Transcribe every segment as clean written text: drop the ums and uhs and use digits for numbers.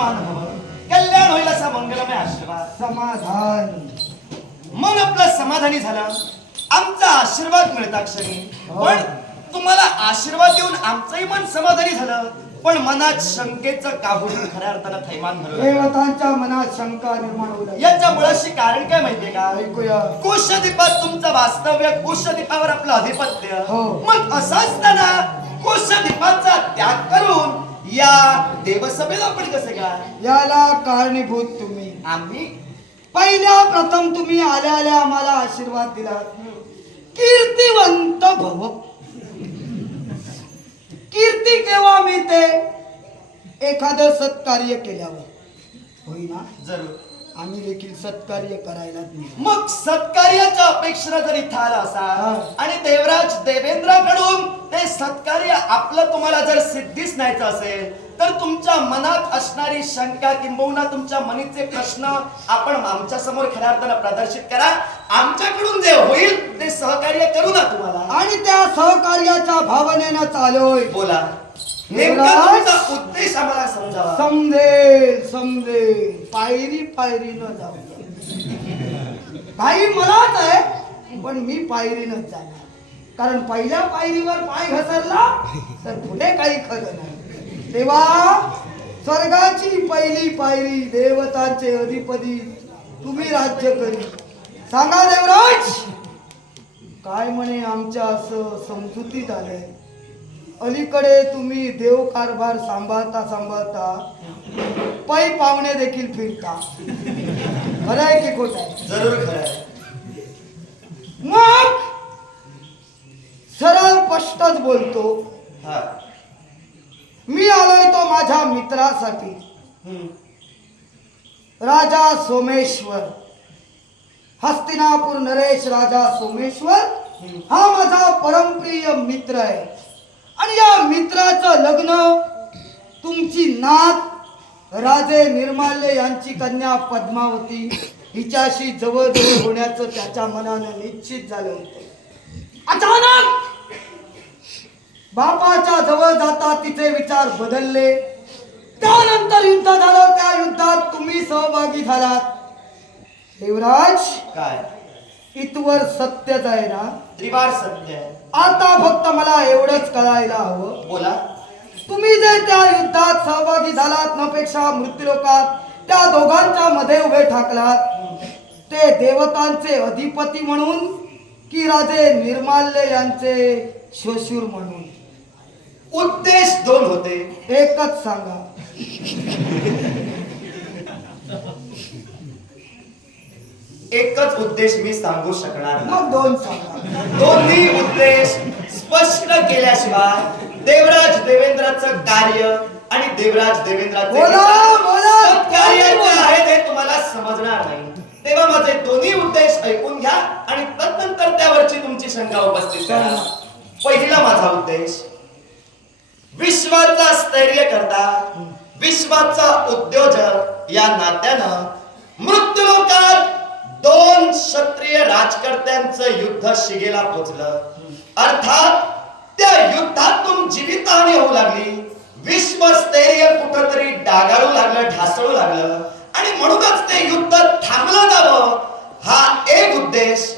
मान हवं, कल्याण होईल असा मंगलमय आशीर्वाद. समाधान. मन आपलं समाधानी झालं, आमचा आशीर्वाद मिळता क्षणी. पण तुम्हाला आशीर्वाद देऊन आमचंही मन समाधानी झालं, पण मनात शंकेचं काहूर खऱ्या अर्थानं थैमान भरलं. देवतांच्या मनात शंका निर्माण होईल. याच्या मुळाशी कारण काय माहितीये का? ऐकूया. कोशदीपात तुमचं वास्तव्य, कोशदीपावर आपलं अधिपत्य. हो. मग असं असताना कोशदीपाचा त्याग करून या देवसभेला आपण कसं काय? याला कारणीभूत तुम्ही. आम्ही पहिल्या प्रथम तुम्ही आल्या आल्या आम्हाला आशीर्वाद दिला, कीर्तिवंत भव. कीर्ती केव्हा मिळते? एखादं सत्कार्य केल्यावर. होईना? जरूर. आम्ही देखील सत्कार्य करायला नाही. मग सत्कार्याच्या अपेक्षेनं जर इथं आला असा हा. आणि देवराज देवेंद्राकडून ते सत्कार्य आपलं तुम्हाला जर सिद्धीस न्यायचं असेल, तर तुमच्या मनात असणारी शंका किंबहुना तुमच्या मनीचे प्रश्न आपण आमच्या समोर खऱ्या अर्थानं प्रदर्शित करा. आमच्याकडून जे होईल ते सहकार्य करू ना तुम्हाला. आणि त्या सहकार्याच्या भावनेनं चालोय. बोला, नेमका तुमचा उद्देश आम्हाला समजावा. समजेल समजेल. पायरी पायरीनं जाऊ. काही मलाच आहे, पण मी पायरीनच जाणार. कारण पहिल्या पायरीवर पाय घसरला तर पुढे काही खरं नाही. तेव्हा स्वर्गाची पहिली पायरी, देवतांचे अधिपती तुम्ही राज्य करी. सांगा देवराज, काय म्हणे आमच्या असं समजुतीत आलंय? अलीकडे तुम्ही देव कारभार सांभाळता सांभाळता पै पाहुणे देखील फिरता. खरं आहे की खोट आहे? जरूर खरं आहे. मग सरळ स्पष्टच बोलतो. हा. मी आलोय तो माझ्या मित्रासाठी. हम्म. राजा सोमेश्वर, हस्तिनापूर नरेश राजा सोमेश्वर हा माझा परमप्रिय मित्र आहे. आणि या मित्राचं लग्न तुमची नात राजे निर्माल्य यांची कन्या पद्मावती हिच्याशी जवळजवळ होण्याचं त्याच्या मनानं निश्चित झालं होतं. अचानक बापाच्या जवळ जाता तिचे विचार बदलले. त्यानंतर युद्ध झालं. त्या युद्धात तुम्ही सहभागी झालात. देवराज, काय इथवर सत्यच आहे ना? त्रिवार सत्य आहे. आता फक्त मला एवढंच कळायला हवं, बोला. तुम्ही जे त्या युद्धात सहभागी झालात, नपेक्षा मृत्यूलोकात त्या दोघांच्या मध्ये उभे ठाकलात, ते देवतांचे अधिपती म्हणून की राजे निर्माल्य यांचे श्वशूर म्हणून? उद्देश दोन होते. एकच सांगा. एकच उद्देश मी सांगू शकणार नाही. मग दोन सांगा. दोन्ही उद्देश स्पष्ट केल्याशिवाय देवराज देवेंद्राचं कार्य आणि देवराज देवेंद्राचे कार्य काय आहे ते तुम्हाला समजणार नाही. तेव्हा माझे दोन्ही उद्देश ऐकून घ्या आणि तदनंतर त्यावरची तुमची शंका उपस्थित करा. पहिला माझा उद्देश विश्वाचा स्थैर्य करता, विश्वाचा उद्योजक या नात्यानं मृत्यूलोकात दोन क्षत्रिय राजकर्त्यांचं युद्ध शिगेला पोचलं. अर्थात त्या युद्धातून जीवितहानी होऊ लागली. विश्वस्थैर्य कुठंतरी डागाळू लागलं, ढासळू लागलं आणि म्हणूनच ते युद्ध थांबलं जावं हा एक उद्देश.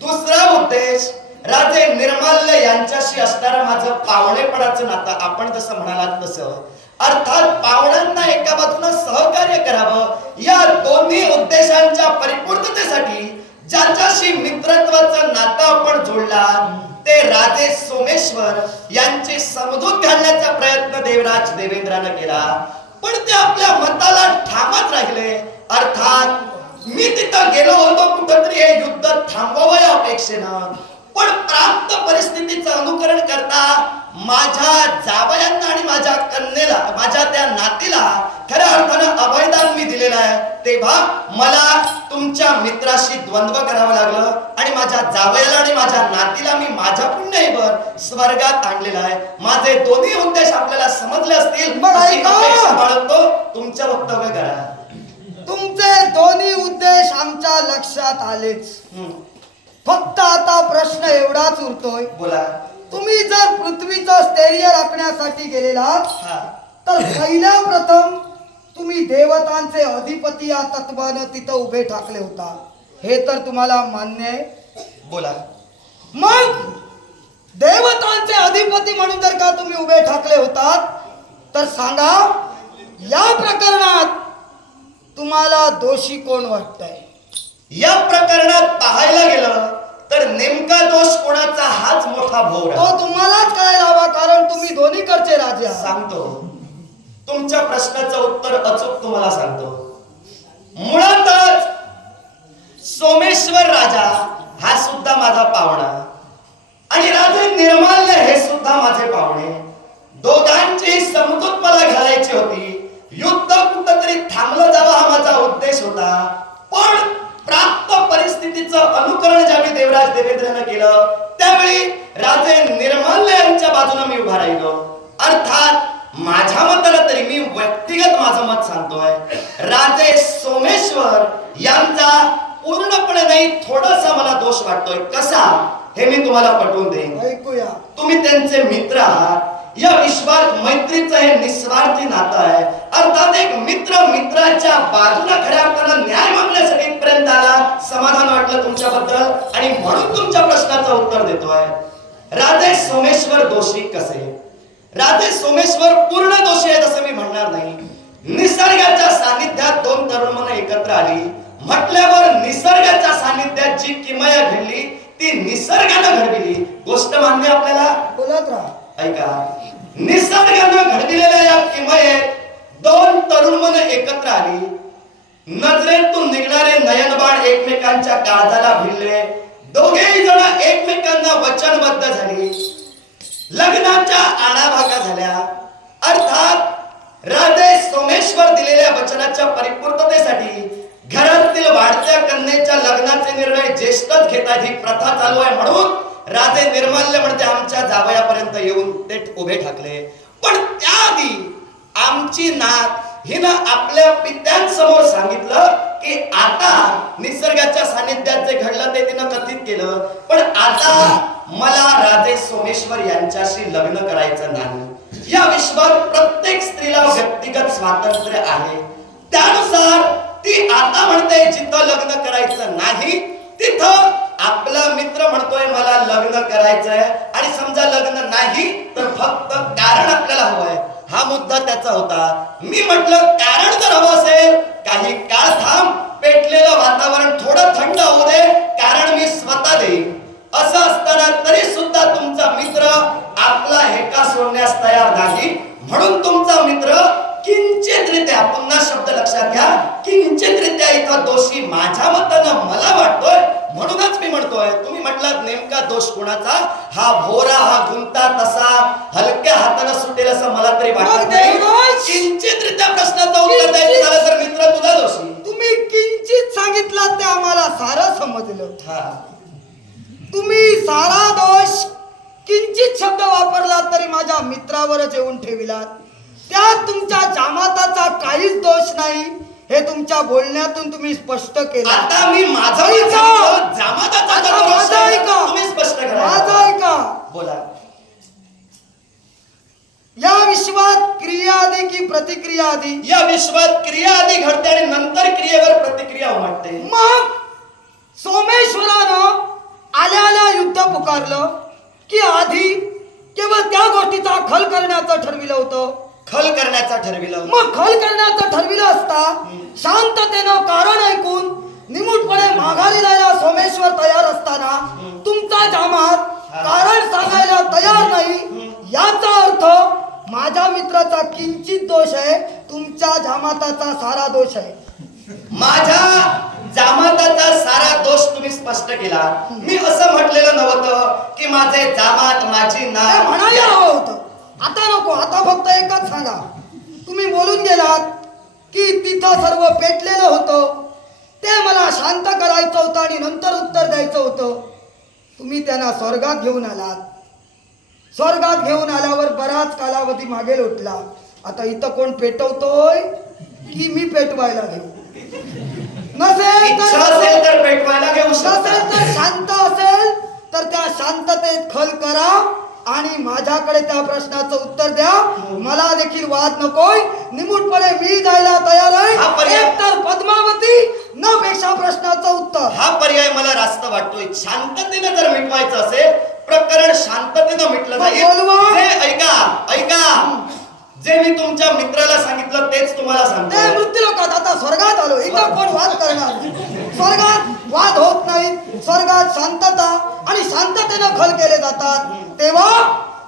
दुसरा उद्देश राजे निर्माल्य यांच्याशी असणारं माझं पावणेपणाचं नातं, आपण जसं म्हणालात तसं, अर्थात पावण्यांना एका बाजूनं सहकार्य करावं. या दोन्ही उद्देशांच्या परिपूर्णतेसाठी ज्याच्याशी मित्रत्वाचं नातं आपण जोडला ते राजे सोमेश्वर यांची समजूत घालण्याचा प्रयत्न देवराज देवेंद्रानं केला. पण ते आपल्या मताला ठामच राहिले. अर्थात मी तिथं गेलो होतो कुठंतरी हे युद्ध थांबवावं या अपेक्षेनं, पण प्राप्त परिस्थितीचं अनुकरण करता माझ्या जावयांना आणि माझ्या कन्येला, माझ्या त्या नातीला खऱ्या अर्थानं अभयदान मी दिलेलं आहे. तेव्हा मला तुमच्या मित्राशी द्वंद्व करावं लागलं आणि माझ्या जावयाला आणि माझ्या नातीला मी माझ्या पुण्याईवर स्वर्गात आणलेला आहे. माझे दोन्ही उद्देश आपल्याला समजले असतील. बाळगतो तुमच्या वक्तव्य करा. तुमचे दोन्ही उद्देश आमच्या लक्षात आलेच. फक्त आता प्रश्न एवढाच उरतोय. बोला. तुम्ही जर पृथ्वीचं स्थैर्य राखण्यासाठी गेलेलात हा. तर पहिल्या प्रथम तुम्ही देवतांचे अधिपती या तत्वानं तिथं उभे ठाकले होता, हे तर तुम्हाला मान्य आहे? बोला. मग देवतांचे अधिपती म्हणून जर का तुम्ही उभे ठाकले होतात, तर सांगा या प्रकरणात तुम्हाला दोषी कोण वाटतंय? या प्रकरणात पाहायला गेलं तर नेमका दोष कोणाचा हाच मोठा भोर तो तुम्हालाच कळायला हवा, कारण तुम्ही दोन्हीकडचे राजे आहात. सांगतो. तुमच्या प्रश्नाचं उत्तर अचूक तुम्हाला सांगतो. मुळातच सोमेश्वर राजा हा सुद्धा माझा पाहुणा आणि राजे निर्माल्य हे सुद्धा माझे पाहुणे. दोघांची समजूत मला घालायची होती. युद्ध कुठंतरी थांबलं जावं हा माझा उद्देश होता. पण प्राप्त परिस्थितीचं अनुकरण ज्यावेळी देवराज देवेंद्रनं केलं, त्यावेळी राजे निर्माल्य यांच्या बाजूने मी उभा राहिलो. अर्थात माझ्या मताला तरी मी व्यक्तिगत माझं मत सांगतोय, राजे सोमेश्वर यांचा पूर्णपणे नाही थोडासा मला दोष वाटतोय. कसा हे मी तुम्हाला पटवून देईन. ऐकूया. तुम्ही त्यांचे मित्र आहात. या विश्वात मैत्रीचं हे निस्वार्थी नातं आहे. अर्थात एक मित्र मित्राच्या बाजूला खऱ्या अर्थानं न्याय मागण्यासाठी इथपर्यंत आला. समाधान वाटलं तुमच्याबद्दल आणि म्हणून तुमच्या प्रश्नाचं उत्तर देतोय. राजे सोमेश्वर दोषी कसे? राजे सोमेश्वर पूर्ण दोषी आहेत असं मी म्हणणार नाही. निसर्गाच्या सानिध्यात दोन तरुण मन एकत्र आली म्हटल्यावर निसर्गाच्या सानिध्यात जी किमया घडली ती निसर्गानं घडविली. गोष्ट मान्य आपल्याला? बोलत राहा. ऐका. निसर्गानं घडविलेल्या या किमयेत दोन तरुण मन एकत्र आली. नजरेतून निघणारे नयनबाण एकमेकांच्या काळजाला भिडले. दोघेही जण एकमेकांना वचनबद्ध झाली. लग्नाच्या आणाभागा झाल्या. अर्थात राजे सोमेश्वर दिलेल्या वचनाच्या परिपूर्ततेसाठी घरातील वाढत्या कन्येच्या लग्नाचे निर्णय ज्येष्ठच घेतात ही प्रथा चालू आहे. म्हणून राजे निर्माल्य म्हणजे आमच्या जावयापर्यंत येऊन ते उभे ठाकले. पण त्याआधी आमची नात हिनं आपल्या पित्यांसमोर सांगितलं की आता निसर्गाच्या सानिध्यात जे घडलं ते तिनं कथित केलं, पण आता मला राजे सोमेश्वर यांच्याशी लग्न करायचं नाही. या विश्वात प्रत्येक स्त्रीला व्यक्तिगत स्वातंत्र्य आहे. त्यानुसार ती आता म्हणते जिथं लग्न करायचं नाही तिथं आपला मित्र म्हणतोय मला लग्न करायचंय आणि समजा लग्न नाही तर फक्त कारण आपल्याला हवंय. हा मुद्दा त्याचा होता. मी म्हटलं कारण जर हवं असेल काही काळ थांब, पेटलेलं वातावरण थोडं थंड होऊ दे, कारण मी स्वतः देईन. असं असताना तरी सुद्धा तुमचा मित्र आपला हेका सोडण्यास तयार नाही. म्हणून तुमचा मित्र किंचितरित्या, पुन्हा शब्द लक्षात घ्या, किंचितरित्या इथं दोषी माझ्या मतानं मला वाटतोय. म्हणूनच मी म्हणतोय तुम्ही म्हटलात नेमका दोष कोणाचा? हा भोरा, हा गुंता तसा हलक्या हाताने सुटेल असं मला तरी वाटत नाही. किंचितरित्या प्रश्नाचं उत्तर द्यायचं झालं तर मित्र तुझा दोषी. तुम्ही किंचित सांगितलं ते आम्हाला सारं समजलं. हा. तुम्ही सारा दोष किंचित शब्द वापरला तरी माझ्या मित्रावरच येऊन ठेविलात. त्यात तुमच्या जामाताचा काहीच दोष नाही हे तुमच्या बोलण्यातून तुम्ही स्पष्ट केलं. आता मी माझं माझं ऐका. तुम्ही स्पष्ट करा. माझं ऐका. बोला. या विश्वात क्रिया आधी की प्रतिक्रिया आधी? या विश्वात क्रिया आधी घडते आणि नंतर क्रियेवर प्रतिक्रिया उमटते. मग सोमेश्वरानं आल्या आल्या युद्ध पुकारलं की आधी केवळ त्या गोष्टीचा खल करण्याचं ठरविलं होतं? खल करण्याचा ठरविलं. मग खल करण्याचं ठरविलं असता शांततेनं कारण ऐकून निमूटपणे माघारी जायला सोमेश्वर तयार असताना तुमचा जामात कारण सांगायला तयार नाही. याचा अर्थ माझ्या मित्राचा किंचित दोष आहे, तुमच्या जामाताचा सारा दोष आहे. माझ्या जामाताचा सारा दोष तुम्ही स्पष्ट केला. मी असं म्हटलेलं नव्हतं की माझे जामात माझी ना म्हणायला हवं होतं. आता नको. आता फक्त एकच सांगा. तुम्ही बोलून गेलात की तिथं सर्व पेटलेलं होतं, ते मला शांत करायचं होतं आणि नंतर उत्तर द्यायचं होतं. तुम्ही त्यांना स्वर्गात घेऊन आलात. स्वर्गात घेऊन आल्यावर बराच कालावधी मागे लोटला. आता इथं कोण पेटवतोय की मी पेटवायला घेऊ? नसेल तर पेटवायला घेऊ. नसेल तर शांत असेल तर त्या शांततेत खल करा आणि माझ्याकडे त्या प्रश्नाचं उत्तर द्या. मला देखील वाद नकोय. निमूटपणे मी जायला तयार जास्त वाटतोय. शांततेनं जर मिटवायचं असेल प्रकरण शांततेनं मिटलं जाईल. बोलवा. जे ऐका जे मी तुमच्या मित्राला सांगितलं तेच तुम्हाला ते सांगतो. मृत्यूलोकात आता स्वर्गात आलो, इथं कोण वाद करणार नाही. स्वर्गात वाद होत नाहीत. स्वर्गात शांतता आणि शांततेनं खल केले जातात. तेव्हा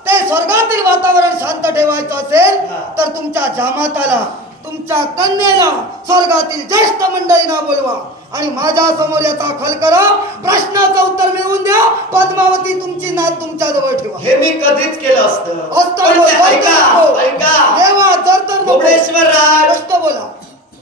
ते स्वर्गातील वातावरण शांत ठेवायचं असेल तर तुमच्या जामाताला, तुमच्या कन्येला स्वर्गातील ज्येष्ठ मंडळींना बोलवा आणि माझ्या समोर याचा खल करा. प्रश्नाचं उत्तर मिळवून द्या. पद्मावती तुमची नात तुमच्या जवळ ठेवा. हे मी कधीच केलं असतं. असतं पण बोल, ते ऐका देवा जर तर गोपेश्वर राज, गोष्ट बोला.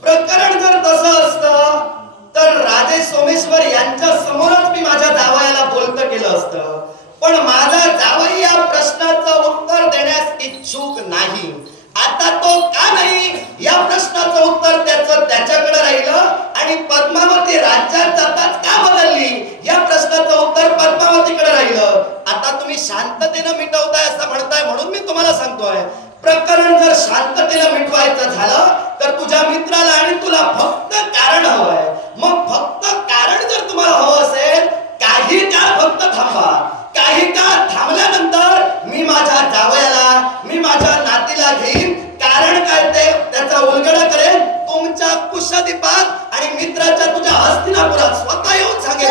प्रकरण जर तसं असतं तर राजे सोमेश्वर यांच्या समोरच मी माझ्या जावयाला बोलतं केलं असतं. पण माझा जावई या प्रश्नाचं उत्तर देण्यास इच्छुक नाही. आता तो का नाही या प्रश्नाचं उत्तर त्याच्याकडे राहिलं आणि पद्मावती राज्यात जाताच का बदलली या प्रश्नाचं उत्तर पद्मावतीकडे राहिलं. आता तुम्ही शांततेनं मिटवताय असं म्हणताय म्हणून मी तुम्हाला सांगतोय. प्रकरण जर शांततेनं मिटवायचं झालं तर तुझ्या मित्राला आणि तुला फक्त कारण हवंय. मग फक्त कारण जर तुम्हाला हवं असेल काही काळ फक्त थांबा. काही काळ थांबल्यानंतर मी माझ्या जावयाला, मी माझ्या नातीला घेईन. कारण काय ते त्याचा उलगडा करेन तुमच्या कुशदीपात आणि मित्राच्या तुझ्या हस्तिनापुरात स्वतः येऊन सांगेन.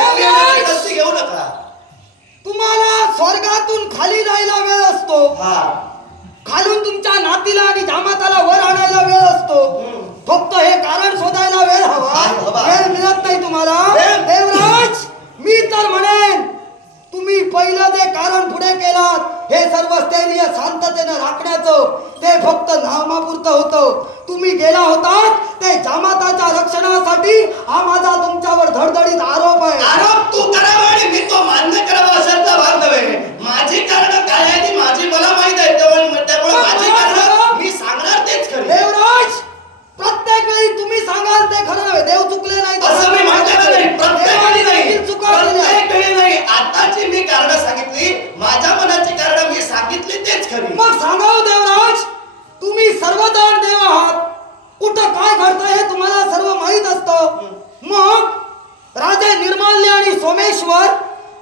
घेऊ नका. तुम्हाला स्वर्गातून खाली जायला वेळ असतो, खालून तुमच्या नातीला आणि जामाताला वर आणायला वेळ असतो. फक्त हे कारण शोधायला वेळ हवा. वेळ मिळत नाही तुम्हाला. देवराज, मी तर म्हणेन तुम्ही पहिलं जे कारण पुढे केलात हे सर्व स्थैर्य शांततेनं राखण्याचं ते फक्त नामापुरतं होतं. तुम्ही गेला होतात ते जामाताच्या रक्षणासाठी. हा माझा तुमच्यावर धडधडीत आरोप आहे. आरोप तू करावा आणि मी तो मान्य करावा अशातला भाग नव्हे. माझी कारण काय आहे ती माझी मला माहित आहे. त्यामुळे माझी कारण मी सांगणार तेच खरं. देवराज, प्रत्येक वेळी तुम्ही सांगाल ते खरं नव्हे. देव चुकले नाही असं मी म्हटलं नाही. प्रत्येक वेळी नाही. चुका केल्या. प्रत्येक वेळी नाही. आताची मी कारण सांगितली, माझ्या मनाची कारण मी सांगितली तेच खरी. मग सांगाव देवराज, तुम्ही सर्वजण देव आहात. कुठं काय घडतंय हे तुम्हाला सर्व माहित असतं. मग राजे निर्माल्य आणि सोमेश्वर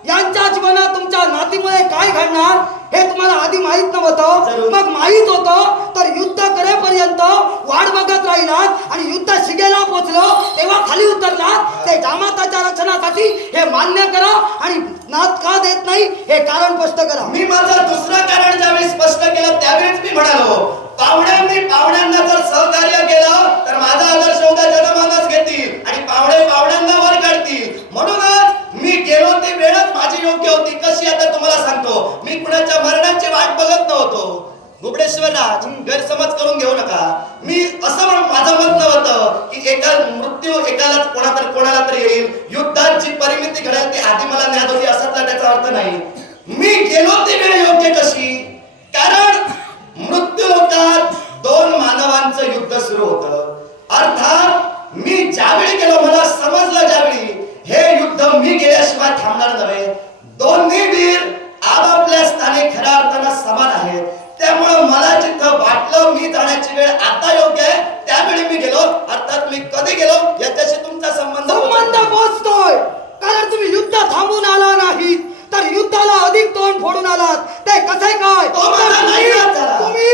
यांच्या जीवनात तुमच्या नातीमुळे काय घडणार हे तुम्हाला आधी माहित नव्हतं. मग माहित होतं तर युद्ध करेपर्यंत वाट बघत राहिलात आणि युद्ध शिगेला पोचलं तेव्हा खाली उतरलात. ते जामाताच्या रक्षणासाठी हे मान्य करा आणि नात का देत नाही हे कारण स्पष्ट करा. मी माझं दुसरं कारण ज्यावेळी स्पष्ट केलं त्यावेळेस मी म्हणालो पाहुण्यांना जर सहकार्य केलं तर माझा आदर्श उद्या जनमानस घेतील आणि पाहुण्यांना वर काढतील. म्हणूनच मी गेलो ती वेळच माझी योग्य होती. कशी आता तुम्हाला सांगतो. मी कुणाच्या मरणाची वाट बघत नव्हतो. गुबडेश्वर राज, गैरसमज करून घेऊ नका. मी असं माझं मत नव्हतं की मृत्यू कोणाला तरी येईल. युद्धात जी परिमिती घडेल ती आधी मला ज्ञात होती असाच त्याचा अर्थ नाही. मी गेलो ती वेळ योग्य कशी, कारण मृत्यू लोकात दोन मानवांचं युद्ध सुरू होतं. अर्थात मी ज्यावेळी गेलो मला समजलं ज्यावेळी हे युद्ध मी गेल्याशिवाय थांबणार नव्हे. दोन्ही वीर आपापल्या स्थानी खऱ्या अर्थानं समान आहेत. त्यामुळे मला जिथं वाटलं मी जाण्याची वेळ आता योग्य आहे त्यावेळी मी गेलो. अर्थात मी कधी गेलो याच्याशी तुमचा संबंध पोहोचतोय. कारण तुम्ही युद्ध थांबून आला नाही तर युद्धाला अधिक तोंड फोडून आलात. ते कसे काय? तुम्ही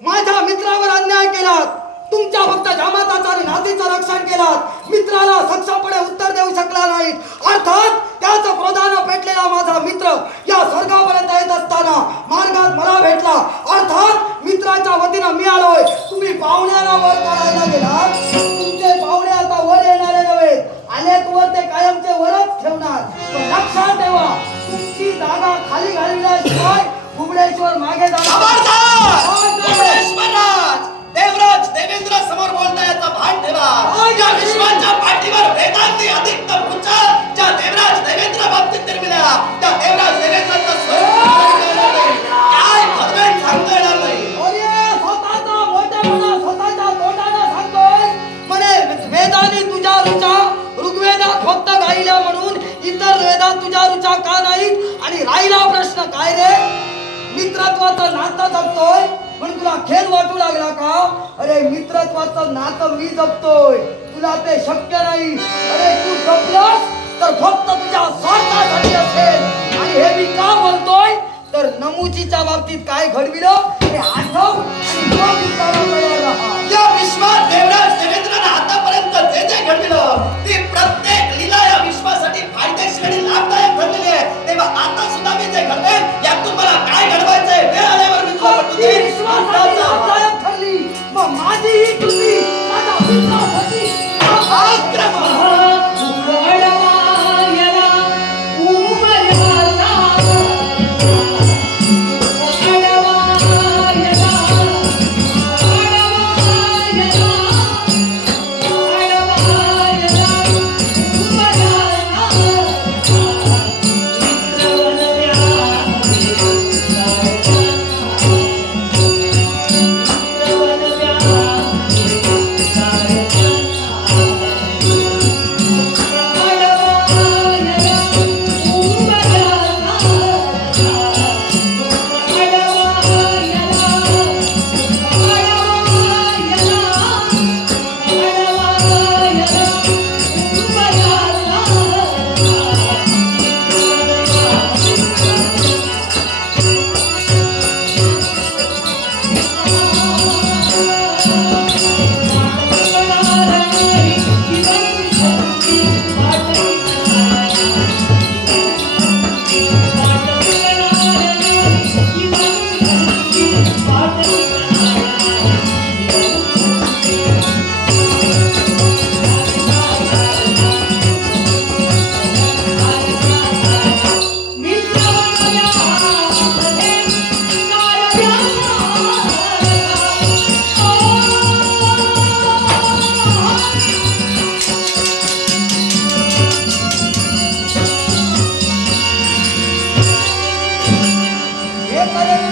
माझ्या मित्रावर अन्याय केलात. तुमच्या फक्त जामाताचं आणि नातीचं रक्षण केलात. मित्राला सक्षमपणे उत्तर देऊ शकला नाहीत. अर्थात त्याचं क्रोधानं पेटलेला माझा मित्र या स्वर्गापर्यंत येत असताना मार्गात मला भेटला. अर्थात मित्राच्या वतीनं मी आलोय. तुम्ही पाहुण्याला वर काढायला गेलात. तुमचे पाहुणे आता वर येणारे नव्हे. आलेत वर ते कायमचे वरच ठेवणार. पण लक्षात ठेवा तुमची जागा खाली घालविल्याशिवाय भुवनेश्वर मागे जाणार. देवराज देवेंद्र समोर बोलता याचा भान ठेवा. या विश्वाच्या पाठीवर वेदांनी अधिकतम उच्चार ज्या देवराज देवेंद्र बाबतीत निर्मिल्या त्या देवराज देवेंद्राचा काय भरवेन सांगता येणार नाही. अरे स्वतःचा मोठेपणा स्वतःच्या तोंडाने सांगतोय. म्हणे वेदांनी तुझ्या रुचा ऋग्वेदात फक्त गायल्या म्हणून इतर वेदात तुझ्या रुचा का नाहीत. आणि राहिला प्रश्न काय रे, मित्रत्वाचं नातं जपतोय म्हणून तुला खेद वाटू लागला का? अरे मित्रत्वाचं नातं मी जपतोय, तुला ते शक्य नाही. अरे तू जपलंस तर फक्त तुझ्या स्वार्थासाठी असेल. आणि हे मी का बोलतोय तर नमुचीच्या बाबतीत काय घडविलं ते आठव आणि मग उत्तराला तयार राहा. या विश्वात देवराज देवेंद्रनं आतापर्यंत जे जे घडविलं ती प्रत्येक लीला या विश्वासाठी फायदेशीर आणि लाभदायक ठरलेली आहे. तेव्हा आता सुद्धा मी जे घडवेन यातून मला काय घडवायचंय वेळ आल्यावर मी तुला पटवून ती देईन. विश्वासाची लाभदायक ठरली मग माझी ही कृती माझा विश्वासाची हे करेल